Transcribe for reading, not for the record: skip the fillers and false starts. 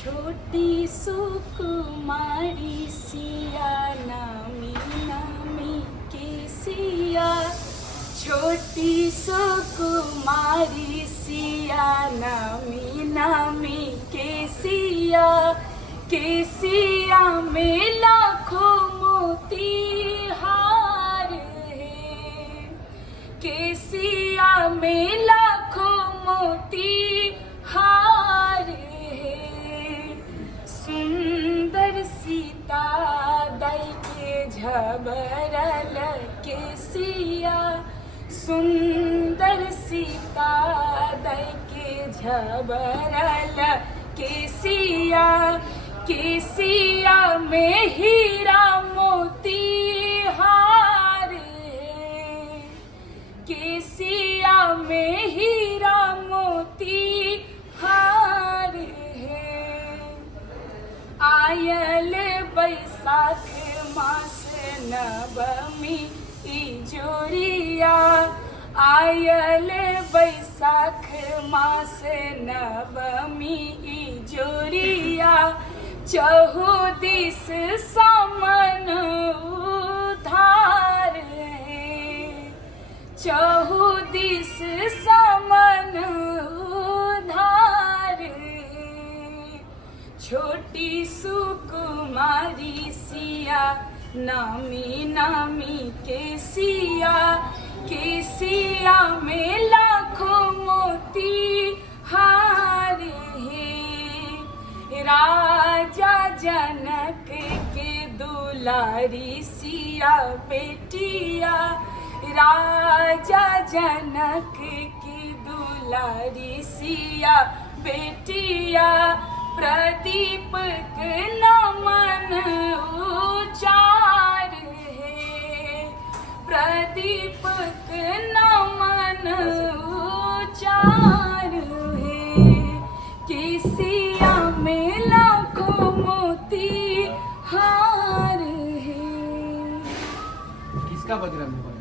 छोटी सुकुमारी सिया नामी नामी के सिया, छोटी सुकुमारी सिया नामी नामी के सिया में लाखों मोती हार है, के सिया में लाखों मोती हार है। सुंदर सीता दई के झबरल के सिया, सुंदर सीता दई के झबरल के सिया में हीरा मोती हार है, के सिया में हीरा मोती हार है। आयल बैसाख मास नवमी जोरिया, आयल बैसाख मास नवमी जोरिया, चहु दिस समन उधार है, चहु दिस समन उधार है। छोटी सुकुमारी सिया नामी नामी के सिया में लाखों मोती हार है। राजा जनक के दुलारी सिया बेटिया, राजा जनक की दुलारी सिया बेटिया, प्रदीप के नमन उचार है, प्रदीप के नमन उचार है। केसिया में लाखों मोती हार है। किसका बजरंग बली?